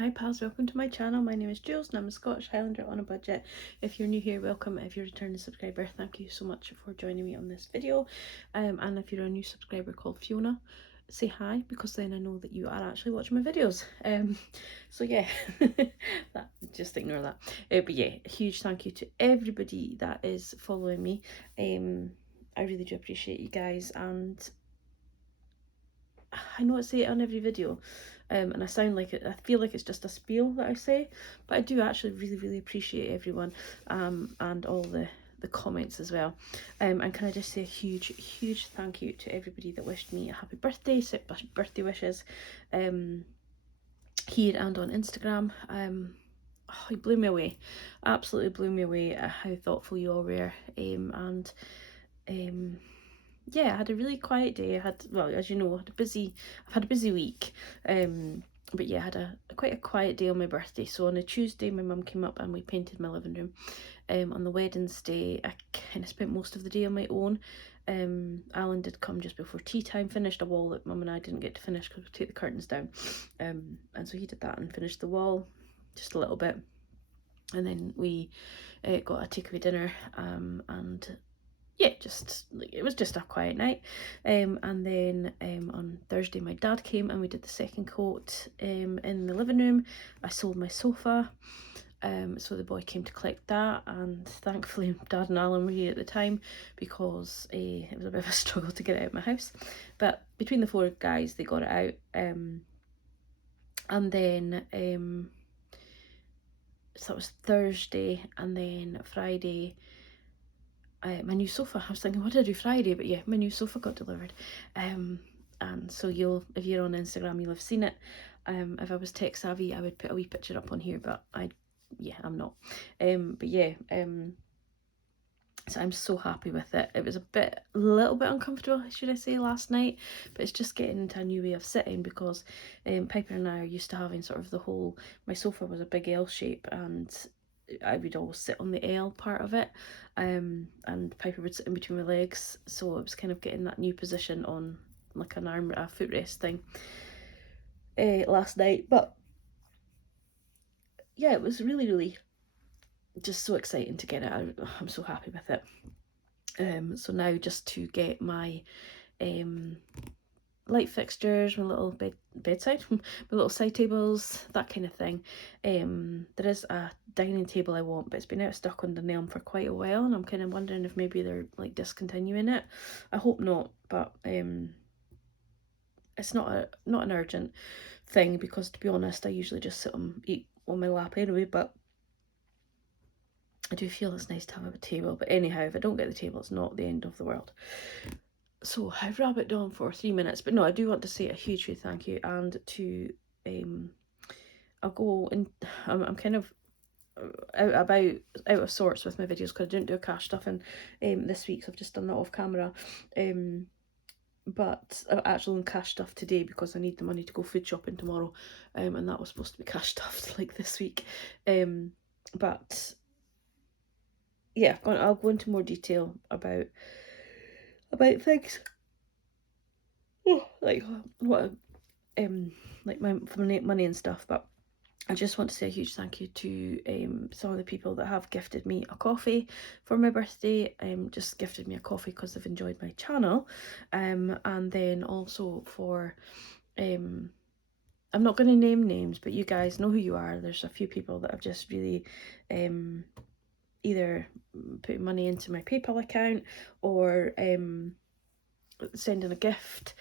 Hi pals, welcome to my channel. My name is Jules and I'm a Scottish Highlander on a budget. If you're new here, welcome. If you're a returning subscriber, thank you so much for joining me on this video. And if you're a new subscriber called Fiona, say hi, because then I know that you are actually watching my videos. So yeah, just ignore that. But yeah, a huge thank you to everybody that is following me. I really do appreciate you guys, and I know I say it on every video, and I sound like it, I feel like it's just a spiel that I say, but I do actually really appreciate everyone, and all the comments as well. And can I just say a huge thank you to everybody that wished me a happy birthday, sent birthday wishes, here and on Instagram. Oh, it blew me away, absolutely blew me away at how thoughtful you all were, and yeah, I had a really quiet day. I had, well, as you know, I've had a busy week. But yeah, I had quite a quiet day on my birthday. So on a Tuesday, my mum came up and we painted my living room. On the Wednesday, I kind of spent most of the day on my own. Alan did come just before tea time, finished a wall that mum and I didn't get to finish because we take the curtains down. And so he did that and finished the wall just a little bit. And then we got a takeaway dinner, and yeah, just like, it was just a quiet night. And then on Thursday my dad came and we did the second coat in the living room. I sold my sofa, so the boy came to collect that, and thankfully Dad and Alan were here at the time, because it was a bit of a struggle to get it out of my house, but between the four guys they got it out. And then so that was Thursday, and then Friday, my new sofa. I was thinking, what did I do Friday? But yeah, my new sofa got delivered. And so if you're on Instagram, you'll have seen it. If I was tech savvy, I would put a wee picture up on here, but I'm not. But yeah, so I'm so happy with it. It was a little bit uncomfortable, should I say, last night, but it's just getting into a new way of sitting, because Piper and I are used to having sort of my sofa was a big L shape, and I would always sit on the L part of it, and Piper would sit in between my legs, so it was kind of getting that new position on like a footrest thing last night. But yeah, it was really just so exciting to get it out. I'm so happy with it. So now just to get my light fixtures, my little bedside, my little side tables, that kind of thing. There is a dining table I want, but it's been out of stock on Dunelm for quite a while, and I'm kind of wondering if maybe they're like discontinuing it. I hope not, but it's not an urgent thing, because to be honest, I usually just eat on my lap anyway, but I do feel it's nice to have a table. But anyhow, if I don't get the table, it's not the end of the world. So I've rabbited on for 3 minutes, but no, I do want to say a huge thank you, and to I'll go and I'm kind of out of sorts with my videos, because I didn't do a cash stuffing this week, so I've just done that off camera. But I've actually done cash stuff today because I need the money to go food shopping tomorrow, and that was supposed to be cash stuffed like this week. But yeah, I'll go into more detail about things like what like my money and stuff. But I just want to say a huge thank you to some of the people that have gifted me a coffee for my birthday. Just gifted me a coffee because they've enjoyed my channel, and then also for I'm not going to name names, but you guys know who you are. There's a few people that have just really either put money into my PayPal account, or sending a gift.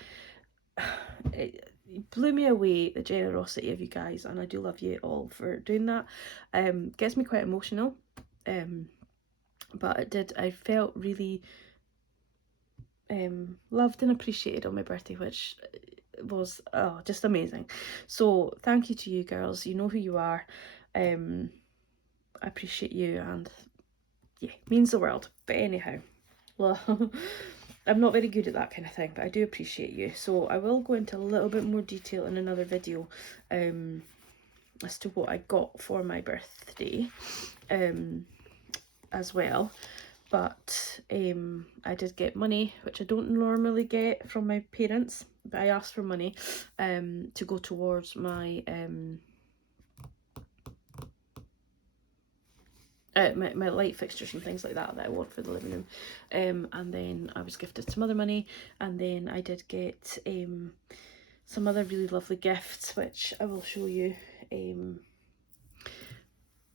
It blew me away, the generosity of you guys, and I do love you all for doing that. Gets me quite emotional, but I felt really loved and appreciated on my birthday, which was just amazing. So thank you to you girls, you know who you are. I appreciate you, and yeah, means the world. But anyhow, well, I'm not very good at that kind of thing, but I do appreciate you. So I will go into a little bit more detail in another video as to what I got for my birthday as well. But I did get money, which I don't normally get from my parents, but I asked for money to go towards my my light fixtures and things like that I want for the living room. And then I was gifted some other money, and then I did get some other really lovely gifts, which I will show you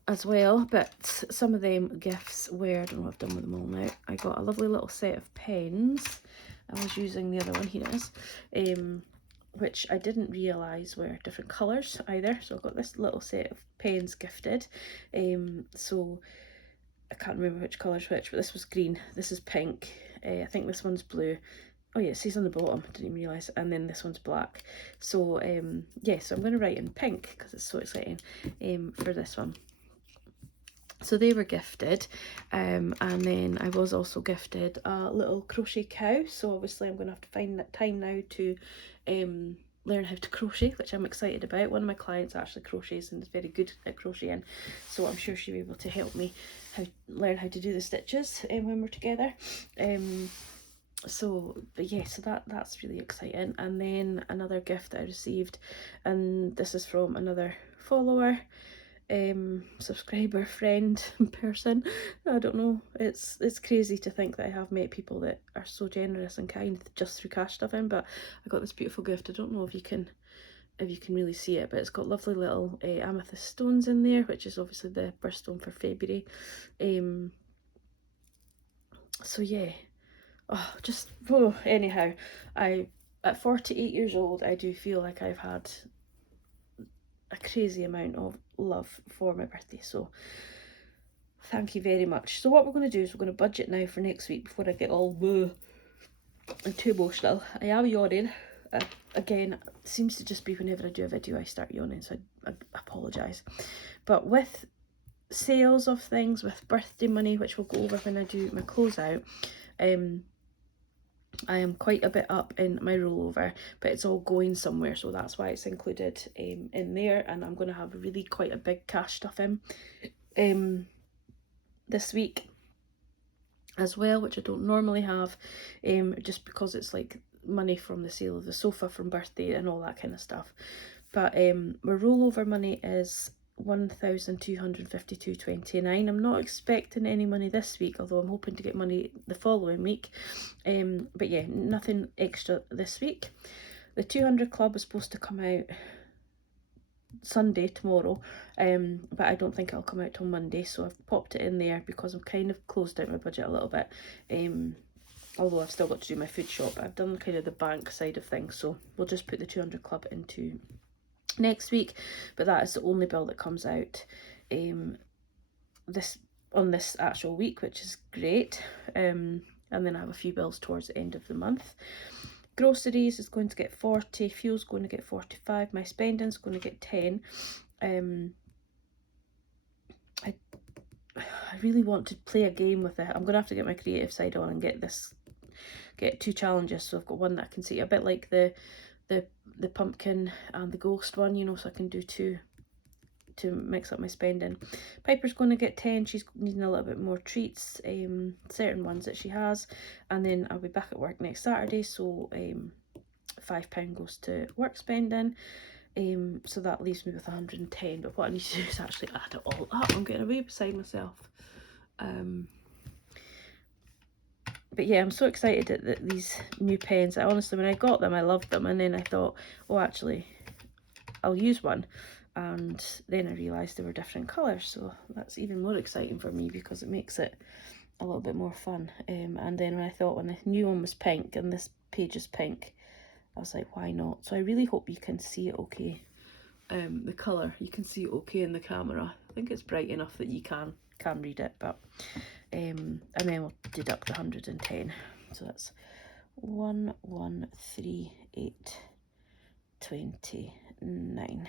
as well. But some of them gifts were, I don't know what I've done with them all now. I got a lovely little set of pens. I was using the other one, here it is, which I didn't realise were different colours either. So I got this little set of pens gifted. So I can't remember which colour's which, but this was green, this is pink, I think this one's blue. Oh yeah, it says on the bottom, didn't even realise, and then this one's black. So yeah, so I'm going to write in pink because it's so exciting for this one. So they were gifted, and then I was also gifted a little crochet cow. So obviously I'm going to have to find that time now to learn how to crochet, which I'm excited about. One of my clients actually crochets and is very good at crocheting, so I'm sure she'll be able to help me learn how to do the stitches when we're together. So but yeah, so that's really exciting. And then another gift that I received, and this is from another follower, subscriber, friend, person, I don't know. It's crazy to think that I have met people that are so generous and kind just through cash stuffing. But I got this beautiful gift. I don't know if you can really see it, but it's got lovely little amethyst stones in there, which is obviously the birthstone for February. So yeah, anyhow, at 48 years old, I do feel like I've had a crazy amount of love for my birthday, so thank you very much. So what we're going to do is we're going to budget now for next week before I get all and too emotional. I am yawning. Again, it seems to just be whenever I do a video I start yawning, so I apologise. But with sales of things, with birthday money, which we'll go over when I do my closeout, I am quite a bit up in my rollover, but it's all going somewhere, so that's why it's included in there. And I'm going to have really quite a big cash stuff in this week as well, which I don't normally have, just because it's like money from the sale of the sofa from birthday and all that kind of stuff. But my rollover money is 1,252.29. I'm not expecting any money this week, although I'm hoping to get money the following week. But yeah, nothing extra this week. The 200 Club is supposed to come out Sunday, tomorrow, but I don't think it'll come out till Monday, so I've popped it in there because I've kind of closed out my budget a little bit. Although I've still got to do my food shop. I've done kind of the bank side of things, so we'll just put the 200 Club into next week. But that is the only bill that comes out this actual week, which is great. And then I have a few bills towards the end of the month. Groceries is going to get 40, fuel's going to get 45, my spending's going to get 10. I really want to play a game with it. I'm going to have to get my creative side on and get 2 challenges. So I've got one that I can see, a bit like the pumpkin and the ghost one, you know, so I can do 2 to mix up my spending. Piper's going to get 10. She's needing a little bit more treats, certain ones that she has. And then I'll be back at work next Saturday, so £5 goes to work spending. So that leaves me with 110. But what I need to do is actually add it all up. I'm getting way beside myself. But yeah, I'm so excited at these new pens. Honestly, when I got them, I loved them, and then I thought, oh, actually, I'll use one. And then I realised they were different colours, so that's even more exciting for me because it makes it a little bit more fun. And then when I thought, when the new one was pink and this page is pink, I was like, why not? So I really hope you can see it okay. The colour, you can see it okay in the camera. I think it's bright enough that you can read it, but and then we'll deduct 110. So that's 1,138.29.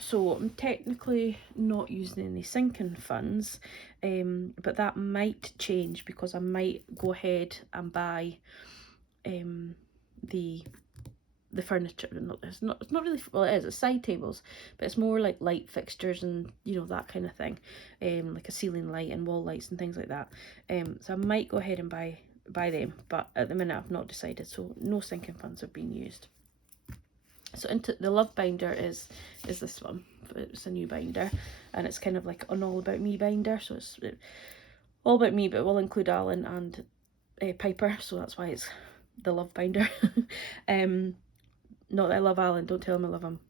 So I'm technically not using any sinking funds, but that might change because I might go ahead and buy the furniture. It's not really, well, it is, it's side tables, but it's more like light fixtures and, you know, that kind of thing, like a ceiling light and wall lights and things like that. So I might go ahead and buy them, but at the minute I've not decided, so no sinking funds have been used. So into the love binder is this one. It's a new binder, and it's kind of like an all about me binder, so it's all about me, but it will include Alan and Piper, so that's why it's the love binder. Not that I love Alan, don't tell him I love him.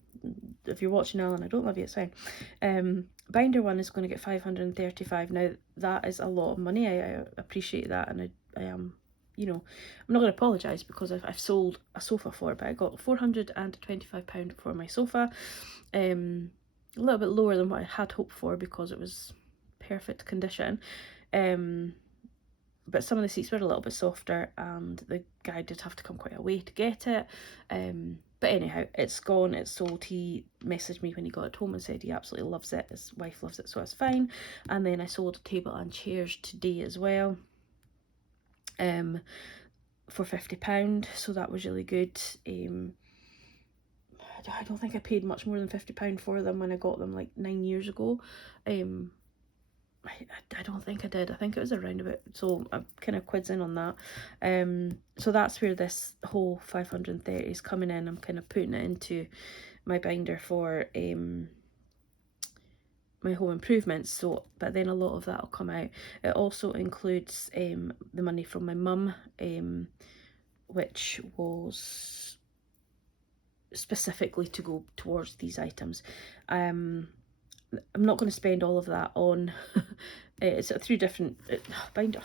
If you're watching, Alan, I don't love you, it's fine. Binder one is going to get 535. Now that is a lot of money. I appreciate that, and I am, you know, I'm not going to apologise because I've sold a sofa for it, but I got £425 for my sofa. A little bit lower than what I had hoped for because it was perfect condition. But some of the seats were a little bit softer, and the guy did have to come quite a way to get it. But anyhow, it's gone, it's sold. He messaged me when he got it home and said he absolutely loves it, his wife loves it, so it's fine. And then I sold a table and chairs today as well, for £50, so that was really good. I don't think I paid much more than £50 for them when I got them like 9 years ago. I don't think I did. I think it was around about, so I'm kind of quids in on that. So that's where this whole 530 is coming in. I'm kind of putting it into my binder for my home improvements. So, but then a lot of that will come out. It also includes the money from my mum, which was specifically to go towards these items. I'm not going to spend all of that on it's through different binder.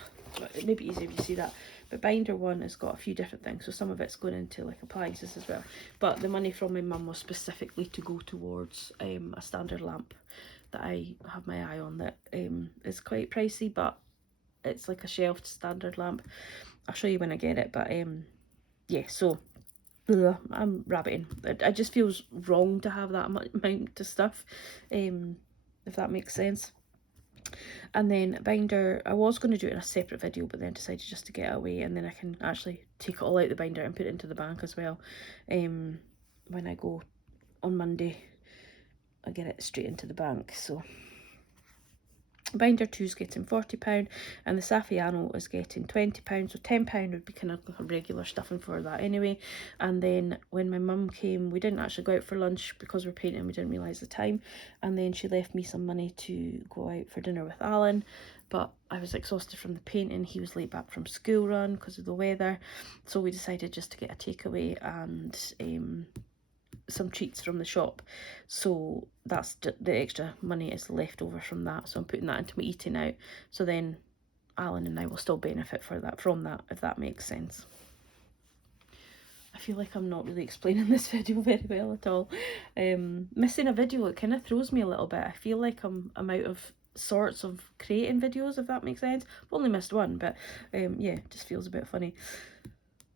It may be easier if you see that, but binder one has got a few different things, so some of it's going into like appliances as well, but the money from my mum was specifically to go towards a standard lamp that I have my eye on that is quite pricey, but it's like a shelved standard lamp. I'll show you when I get it, but yeah, so I'm rabbiting. It just feels wrong to have that amount of stuff, if that makes sense. And then binder, I was going to do it in a separate video, but then decided just to get it away, and then I can actually take it all out the binder and put it into the bank as well. When I go on Monday, I get it straight into the bank. So binder 2 is getting £40, and the Saffiano is getting £20, so £10 would be kind of like a regular stuffing for that anyway. And then when my mum came, we didn't actually go out for lunch because we're painting, we didn't realise the time, and then she left me some money to go out for dinner with Alan, but I was exhausted from the painting. He was late back from school run because of the weather, so we decided just to get a takeaway and some treats from the shop. So that's the extra money is left over from that, so I'm putting that into my eating out, so then Alan and I will still benefit from that, if that makes sense. I feel like I'm not really explaining this video very well at all. Missing a video, it kind of throws me a little bit. I feel like I'm out of sorts of creating videos, if that makes sense. I've only missed one, but yeah, it just feels a bit funny.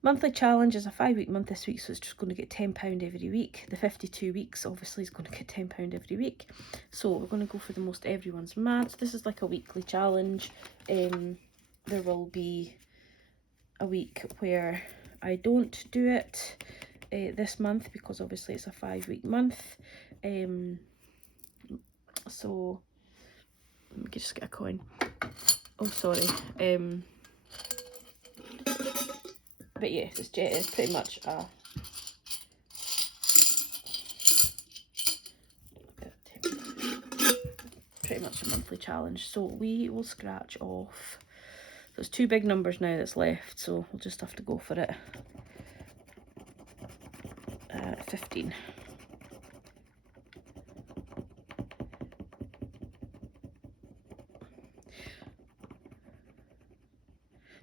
Monthly challenge is a 5-week month this week, so it's just going to get £10 every week. The 52 weeks obviously is going to get £10 every week. So we're going to go for the most everyone's mad. So this is like a weekly challenge. There will be a week where I don't do it this month because obviously it's a 5-week month. So let me just get a coin. Oh, sorry. But yeah, it's pretty much a monthly challenge. So we will scratch off. There's 2 big numbers now that's left, so we'll just have to go for it. 15.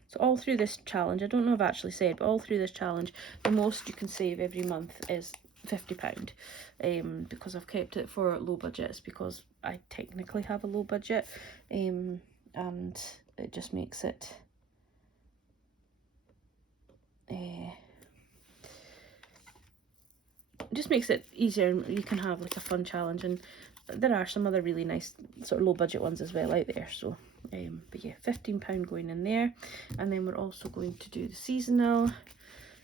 So all through this challenge, I don't know if I've actually said, but all through this challenge, the most you can save every month is £50, because I've kept it for low budgets, because I technically have a low budget, and it just makes it easier. You can have like a fun challenge, and there are some other really nice sort of low budget ones as well out there. So but yeah, £15 going in there. And then we're also going to do the seasonal,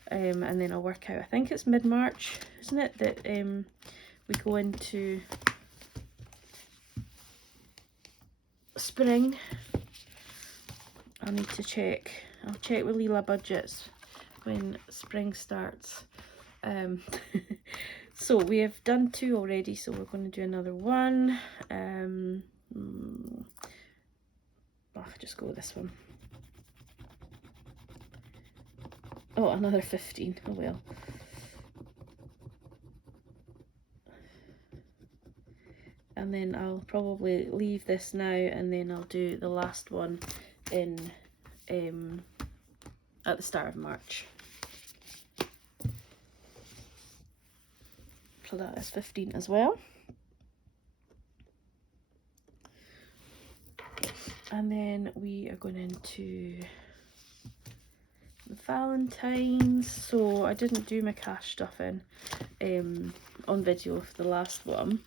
and then I'll work out, I think it's mid-March, isn't it, that we go into spring. I need to check. I'll check with Leela budgets when spring starts. So we have done 2 already, so we're going to do another one. I'll just go with this one. Oh, another 15. Oh well. And then I'll probably leave this now, and then I'll do the last one in at the start of March. So that is 15 as well. And then we are going into Valentine's. So I didn't do my cash stuffing on video for the last one,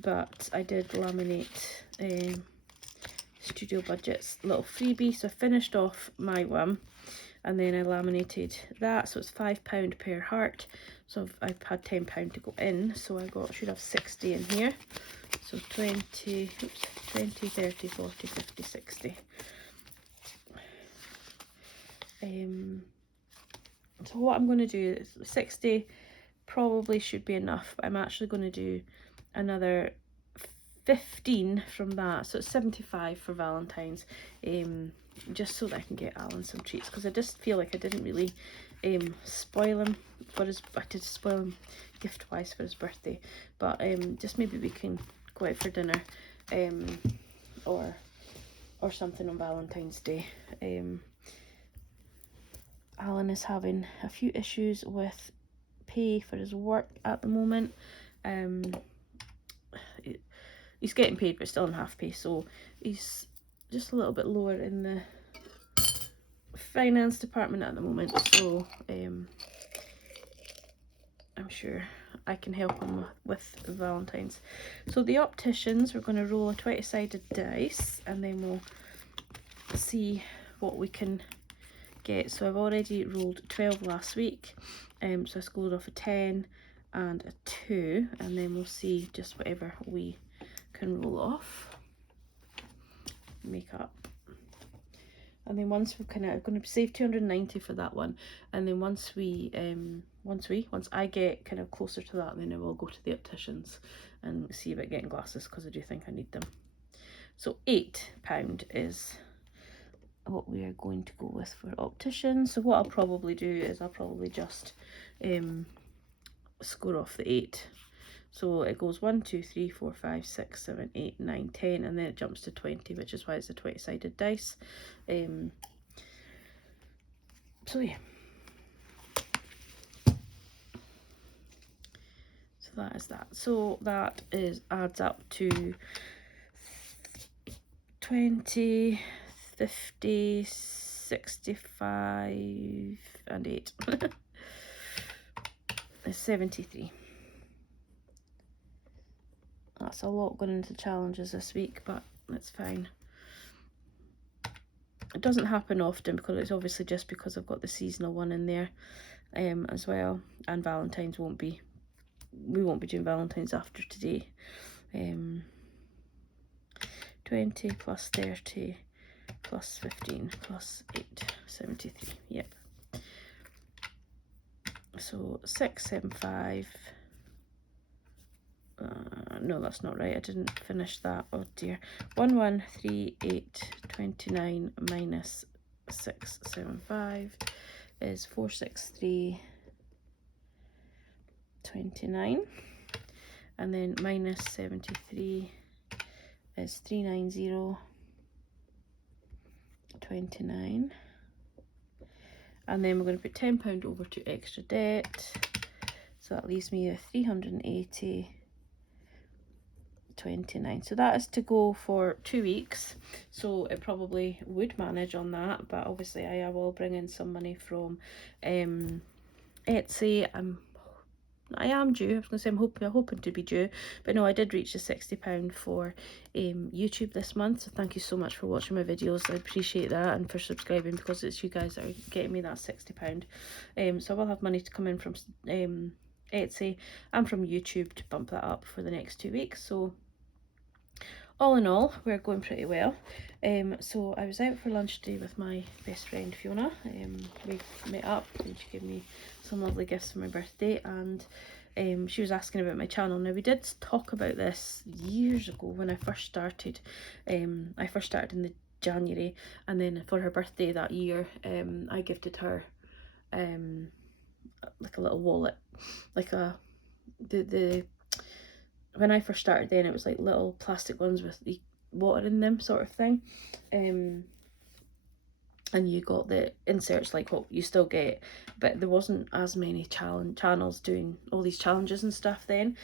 but I did laminate Studio Budget's little freebie. So I finished off my one, and then I laminated that, so it's £5 per heart. So I've had £10 to go in, so should have 60 in here. So 20, 30, 40, 50, 60. So what I'm going to do is 60 probably should be enough. I'm actually going to do another 15 from that, so it's 75 for Valentine's, just so that I can get Alan some treats, because I just feel like I didn't really spoil him for his, I did spoil him gift wise for his birthday, but just maybe we can go out for dinner or something on Valentine's Day. Alan is having a few issues with pay for his work at the moment. He's getting paid but still on half pay, so he's just a little bit lower in the finance department at the moment, so I'm sure I can help him with Valentine's. So the opticians, we're going to roll a 20-sided dice, and then we'll see what we can get. So I've already rolled 12 last week, so I scored off a 10 and a 2, and then we'll see just whatever we can roll off, make up. And then once we're I'm going to save 290 for that one, and then once I get kind of closer to that, then I will go to the opticians and see about getting glasses, because I do think I need them. So £8 is what we are going to go with for opticians. So what I'll probably do is I'll probably just score off the 8. So it goes 1, 2, 3, 4, 5, 6, 7, 8, 9, 10, and then it jumps to 20, which is why it's a 20-sided dice. So yeah. So that is that. So that adds up to 20, 50, 65, and 8. It's 73. That's a lot going into challenges this week, but it's fine. It doesn't happen often, because it's obviously just because I've got the seasonal one in there as well, and Valentine's we won't be doing Valentine's after today. 20 plus 30 plus 15 plus 8, 73. Yep. So 675. No, that's not right. I didn't finish that. Oh dear. 1138 29 minus 675 is 463 29, and then minus 73 is 390 29, and then we're going to put £10 over to extra debt, so that leaves me with 380 29. So that is to go for 2 weeks, so it probably would manage on that, but obviously I will bring in some money from Etsy. I am due. I was going to say I'm hoping to be due, but no, I did reach the £60 for YouTube this month, so thank you so much for watching my videos. I appreciate that, and for subscribing, because it's you guys that are getting me that £60. So I will have money to come in from Etsy and from YouTube to bump that up for the next 2 weeks. So all in all, we're going pretty well. So I was out for lunch today with my best friend Fiona. We met up and she gave me some lovely gifts for my birthday, and she was asking about my channel. Now, we did talk about this years ago when I first started. I first started in the January, and then for her birthday that year, I gifted her like a little wallet, like the when I first started then it was like little plastic ones with the water in them sort of thing, and you got the inserts like what you still get, but there wasn't as many channels doing all these challenges and stuff then,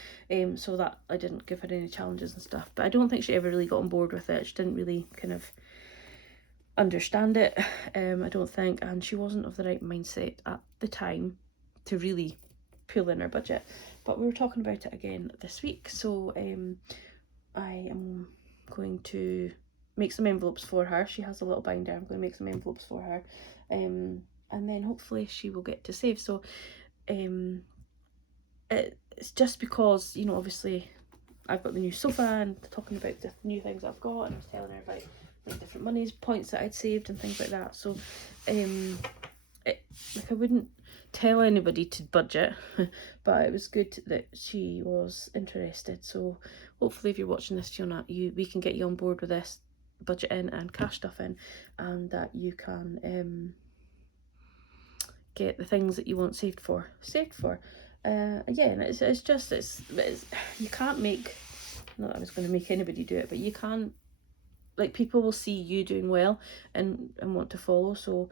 so that I didn't give her any challenges and stuff. But I don't think she ever really got on board with it. She didn't really kind of understand it, I don't think, and she wasn't of the right mindset at the time to really pull in her budget. But we were talking about it again this week, so I am going to make some envelopes for her. She has a little binder. I'm going to make some envelopes for her, and then hopefully she will get to save. So it's just because, you know, obviously I've got the new sofa and talking about the new things I've got, and I was telling her about like different monies points that I'd saved and things like that. So like I wouldn't tell anybody to budget, but it was good that she was interested. So hopefully if you're watching this, Fiona, we can get you on board with this budget in and cash stuff in, and that you can get the things that you want saved for. Again, it's just you can't make, not that I was going to make anybody do it, but you can't, like, people will see you doing well and want to follow. So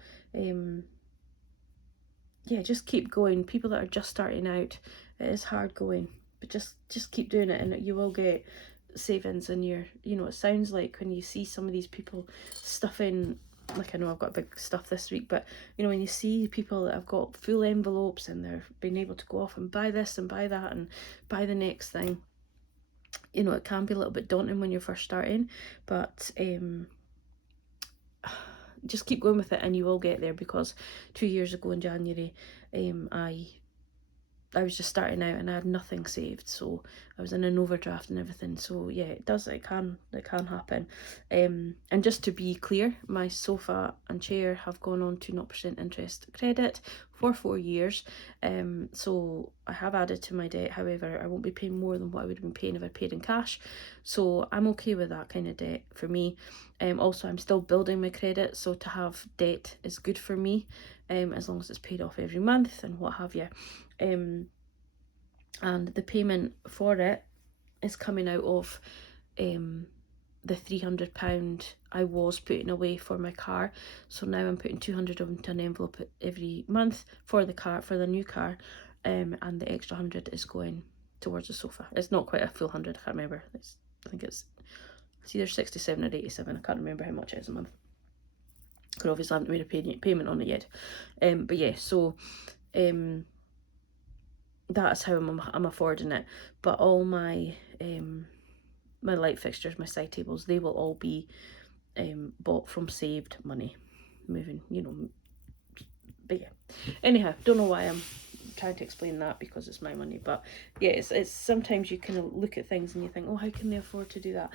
yeah, just keep going. People that are just starting out, it is hard going, but just keep doing it, and you will get savings in your, you know, it sounds like when you see some of these people stuffing, like, I know I've got big stuff this week, but you know, when you see people that have got full envelopes and they're being able to go off and buy this and buy that and buy the next thing, you know, it can be a little bit daunting when you're first starting, but just keep going with it and you will get there. Because 2 years ago in January, I was just starting out and I had nothing saved, so I was in an overdraft and everything. So yeah, it can happen. And just to be clear, my sofa and chair have gone on to 0% interest credit for 4 years. So I have added to my debt. However, I won't be paying more than what I would have been paying if I paid in cash. So I'm okay with that kind of debt for me. Also, I'm still building my credit, so to have debt is good for me, as long as it's paid off every month and what have you. And the payment for it is coming out of the £300 I was putting away for my car. So now I'm putting 200 into an envelope every month for the car, for the new car, and the extra 100 is going towards the sofa. It's not quite a full 100, I can't remember. I think it's either 67 or 87. I can't remember how much it is a month, because obviously I haven't made a payment on it yet. But yeah, so that's how I'm affording it. But all my my light fixtures, my side tables, they will all be bought from saved money, moving, you know. But yeah, anyhow, don't know why I'm trying to explain that, because it's my money. But yeah, it's sometimes you kind of look at things and you think, oh, how can they afford to do that?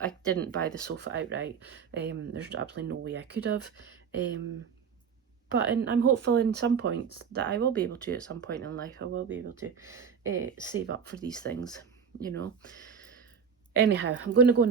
I didn't buy the sofa outright. There's absolutely no way I could have. But I'm hopeful in some points that I will be able to, at some point in life, I will be able to save up for these things, you know. Anyhow, I'm going to go now.